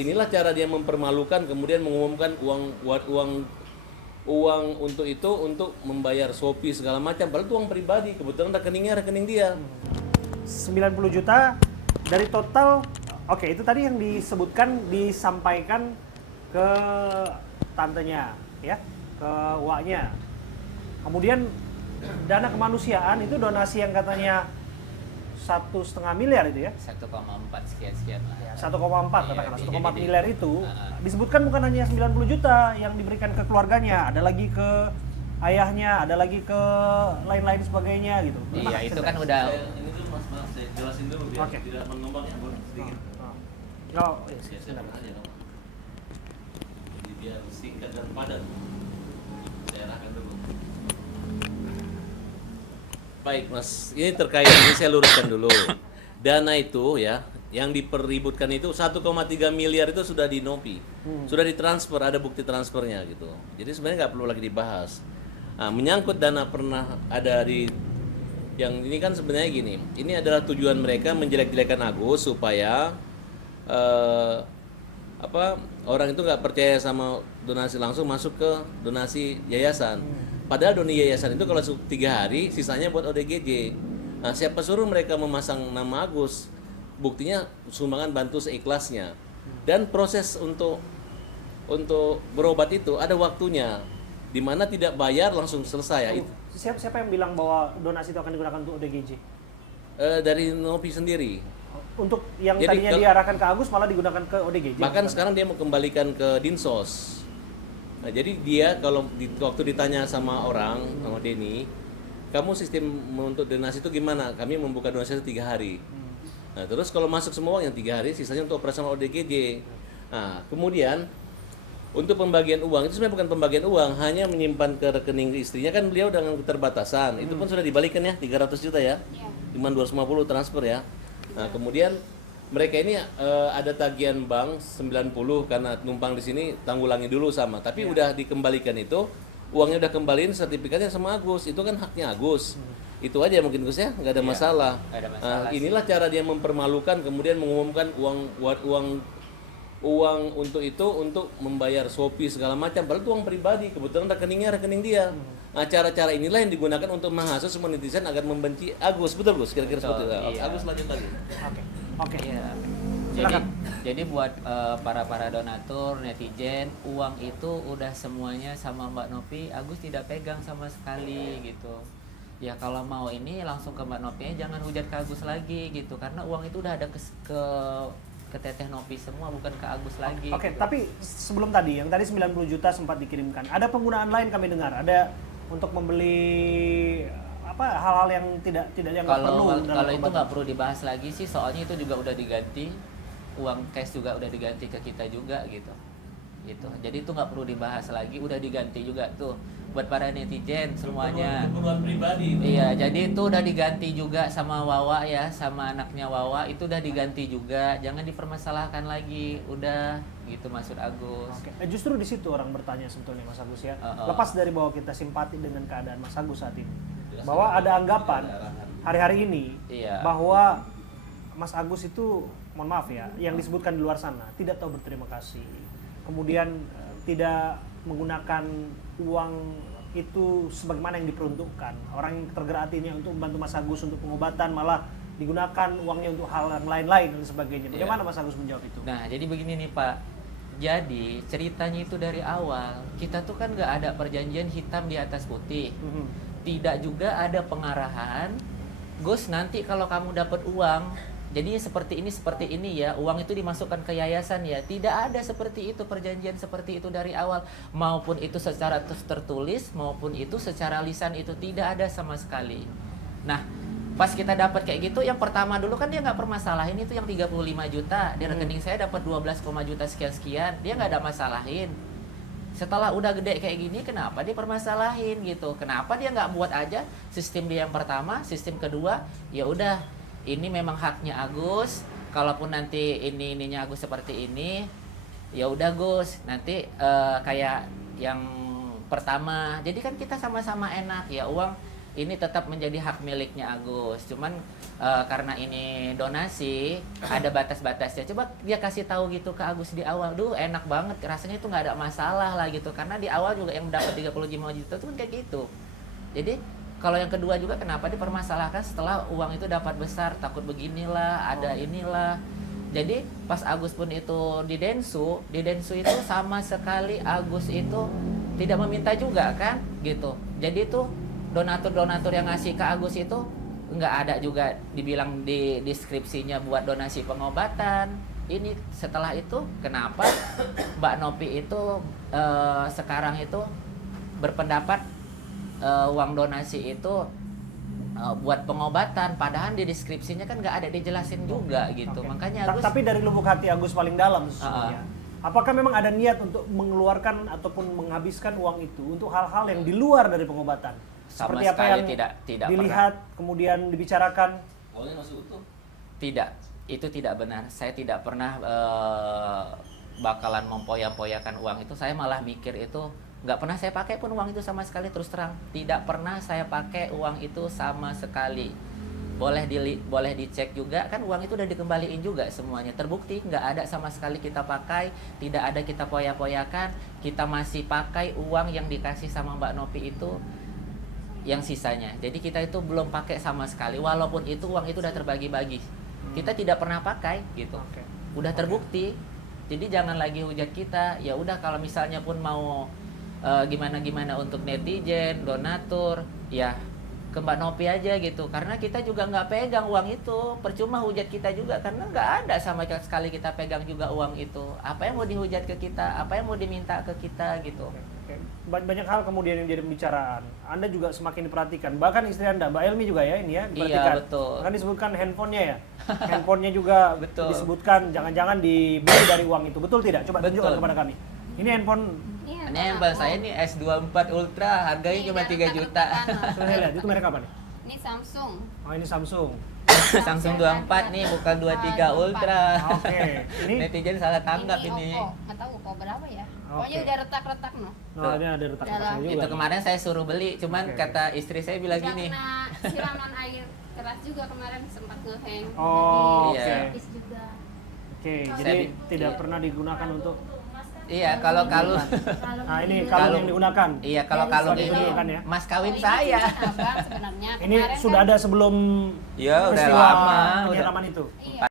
Inilah cara dia mempermalukan, kemudian mengumumkan uang untuk itu untuk membayar Shopee segala macam. Padahal itu uang pribadi, kebetulan rekeningnya rekening dia. 90 juta dari total. Oke, itu tadi yang disebutkan disampaikan ke tantenya ya, ke waknya. Kemudian dana kemanusiaan itu donasi yang katanya 1,5 miliar itu ya. 1,4 sekian lah. Ya, 1,4 Iya, katakanlah, jadi 1,4 miliar itu uh, disebutkan bukan hanya 90 juta yang diberikan ke keluarganya, ada lagi ke ayahnya, ada lagi ke lain-lain sebagainya gitu. Iya, itu kan udah Ini dulu mas, saya jelasin dulu biar Oke. tidak mengembang ya, Bro, sedikit. Oh, iya, Saya silakan. aja dong. Jadi biar singkat dan padat. Saya arahkan dulu. Baik mas, ini terkait ini saya luruskan dulu. Dana itu ya, yang diperributkan itu 1,3 miliar itu sudah di Nopi, sudah ditransfer, ada bukti transfernya gitu. Jadi sebenarnya nggak perlu lagi dibahas. Nah, menyangkut dana pernah ada di yang ini kan sebenarnya gini, ini adalah tujuan mereka menjelek-jelekan Agus supaya orang itu nggak percaya sama donasi langsung masuk ke donasi yayasan. Padahal donasi yayasan itu kalau 3 hari sisanya buat ODGJ. Nah, siapa suruh mereka memasang nama Agus? Buktinya sumbangan bantu seikhlasnya. Dan proses untuk berobat itu ada waktunya, di mana tidak bayar langsung selesai. Itu Siapa yang bilang bahwa donasi itu akan digunakan untuk ODGJ? dari Nopi sendiri. Untuk yang Jadi tadinya diarahkan ke Agus malah digunakan ke ODGJ. Bahkan sekarang dia mau kembalikan ke Dinsos. Nah, jadi dia kalau waktu ditanya sama orang, sama Denny, kamu sistem untuk donasi itu gimana? Kami membuka donasi itu 3 hari. Nah, terus kalau masuk semua uang yang 3 hari, sisanya untuk operasional ODGJ. Nah, kemudian untuk pembagian uang itu sebenarnya bukan pembagian uang, hanya menyimpan ke rekening istrinya kan beliau dengan keterbatasan. Itu pun sudah dibalikan ya 300 juta ya. Cuma 250 transfer ya. Nah, kemudian mereka ini ada tagihan bank 90 karena numpang di sini tanggulangi dulu sama. Tapi udah dikembalikan itu, uangnya udah kembaliin, sertifikatnya sama Agus. Itu kan haknya Agus. Itu aja mungkin Gus ya, nggak ada masalah. nggak ada masalah sih. Inilah cara dia mempermalukan, kemudian mengumumkan uang untuk itu untuk membayar Shopee segala macam. Padahal itu uang pribadi, kebetulan rekeningnya rekening dia. Nah, cara-cara inilah yang digunakan untuk menghasut semua netizen agar membenci Agus. Betul Gus, kira-kira Betul, seperti itu. iya. Agus lanjut lagi. Oke. Iya. Silakan. Jadi buat para donatur, netizen, uang itu udah semuanya sama Mbak Nopi. Agus tidak pegang sama sekali gitu. Ya kalau mau ini langsung ke Mbak Nopi, jangan hujat ke Agus lagi gitu. Karena uang itu udah ada ke Teteh Nopi semua, bukan ke Agus lagi. Oke, gitu. tapi sebelum tadi, yang tadi 90 juta sempat dikirimkan. Ada penggunaan lain kami dengar. Ada untuk membeli hal-hal yang tidak yang nggak perlu. Kalau itu nggak perlu dibahas lagi sih, soalnya itu juga udah diganti, uang cash juga udah diganti ke kita juga gitu. Jadi itu nggak perlu dibahas lagi, udah diganti juga tuh buat para netizen semuanya. Keperluan pribadi. Iya, jadi itu udah diganti juga sama Wawa ya, sama anaknya Wawa itu udah diganti juga, jangan dipermasalahkan lagi, udah gitu maksud Agus. Oke. Justru di situ orang bertanya sebetulnya Mas Agus ya. Lepas dari bahwa kita simpati dengan keadaan Mas Agus saat ini, bahwa ada anggapan hari-hari ini Iya. bahwa Mas Agus itu, mohon maaf ya, yang disebutkan di luar sana tidak tahu berterima kasih, kemudian tidak menggunakan uang itu sebagaimana yang diperuntukkan. Orang yang tergerak hatinya untuk membantu Mas Agus untuk pengobatan malah digunakan uangnya untuk hal yang lain-lain dan sebagainya. Bagaimana Mas Agus menjawab itu? Nah, jadi begini nih Pak. Jadi ceritanya itu dari awal kita tuh kan nggak ada perjanjian hitam di atas putih. Tidak juga ada pengarahan, Gus nanti kalau kamu dapat uang, jadinya seperti ini ya, uang itu dimasukkan ke yayasan ya. Tidak ada seperti itu, perjanjian seperti itu dari awal. Maupun itu secara tertulis, maupun itu secara lisan, itu tidak ada sama sekali. Nah, pas kita dapat kayak gitu, yang pertama dulu kan dia nggak permasalahin itu yang 35 juta. Di rekening saya dapat 12, juta sekian-sekian, dia nggak ada masalahin. Setelah udah gede kayak gini, kenapa dia permasalahin gitu? Kenapa dia nggak buat aja sistem dia yang pertama, sistem kedua, ya udah ini memang haknya Agus. Kalaupun nanti ininya Agus seperti ini, ya udah Gus, nanti kayak yang pertama. Jadi kan kita sama-sama enak ya, uang ini tetap menjadi hak miliknya Agus. Cuman karena ini donasi, ada batas-batasnya. Coba dia kasih tahu gitu ke Agus di awal. Duh, enak banget. Rasanya itu nggak ada masalah lah gitu. Karena di awal juga yang dapat 35 juta itu kan kayak gitu. Jadi kalau yang kedua juga kenapa dipermasalahkan setelah uang itu dapat besar, takut beginilah, ada inilah. Jadi pas Agus pun itu di Densu itu sama sekali Agus itu tidak meminta juga kan gitu. Jadi itu donatur yang ngasih ke Agus itu nggak ada juga dibilang di deskripsinya buat donasi pengobatan. Ini setelah itu kenapa Mbak Nopi itu sekarang itu berpendapat uang donasi itu buat pengobatan, padahal di deskripsinya kan nggak ada dijelasin juga gitu. Oke. Makanya Agus Tapi dari lubuk hati Agus paling dalam sesungguhnya, apakah memang ada niat untuk mengeluarkan ataupun menghabiskan uang itu untuk hal-hal yang di luar dari pengobatan? sama Seperti apa sekali yang tidak dilihat kemudian dibicarakan? Awalnya masih utuh. Tidak, itu tidak benar. Saya tidak pernah bakalan mempoya-poyakan uang itu. Saya malah mikir itu nggak pernah saya pakai pun uang itu sama sekali, terus terang. Tidak pernah saya pakai uang itu sama sekali. Boleh dicek juga kan uang itu udah dikembaliin juga semuanya. Terbukti nggak ada sama sekali kita pakai, tidak ada kita poya-poyakan. Kita masih pakai uang yang dikasih sama Mbak Nopi itu yang sisanya. Jadi kita itu belum pakai sama sekali. Walaupun itu uang itu udah terbagi-bagi. Kita tidak pernah pakai gitu. Oke. Udah terbukti. Jadi jangan lagi hujat kita. Ya udah kalau misalnya pun mau gimana-gimana untuk netizen, donatur, ya ke Mbak Nopi aja gitu. Karena kita juga nggak pegang uang itu. Percuma hujat kita juga karena nggak ada sama sekali kita pegang juga uang itu. Apa yang mau dihujat ke kita? Apa yang mau diminta ke kita gitu. Oke. Banyak hal kemudian yang jadi pembicaraan. Anda juga semakin diperhatikan. Bahkan istri Anda, Mbak Elmi juga ya ini ya diperhatikan. Iya, betul. Bahkan disebutkan handphonenya ya. Handphonenya juga Betul. disebutkan jangan-jangan dibeli dari uang itu. Betul tidak? Coba tunjukkan Betul. kepada kami. Ini handphone. Iya, Ini handphone saya ini S24 Ultra, harganya cuma 3 juta. Coba saya lihat, itu merek apa nih? Ini Samsung. Oh, ini Samsung. Samsung 24 nih, bukan 23 Ultra. Oke. Ini Netizen salah tanggap ini. Oppo. Nggak tahu Oppo berapa ya. Pokoknya Oke. udah retak-retak no. oh, ini ada retak-retaknya juga. Itu kemarin saya suruh beli, cuman Oke. kata istri saya bilang Udah gini. kena siraman air keras juga kemarin sempat ngehang. Oh, Iya. oke. Habis juga. Oke, Saya jadi bi- tidak iya. pernah digunakan untuk Iya, kalau kalung Nah, ini kalung yang digunakan. iya, kalau kalung Dari ini ditunjukkan ya. mas kawin Oh, ini saya. cincin abang sebenarnya. Ini Kemarin sudah kan, ada sebelum Iya, udah peristiwa lama, penyiraman itu. Iya,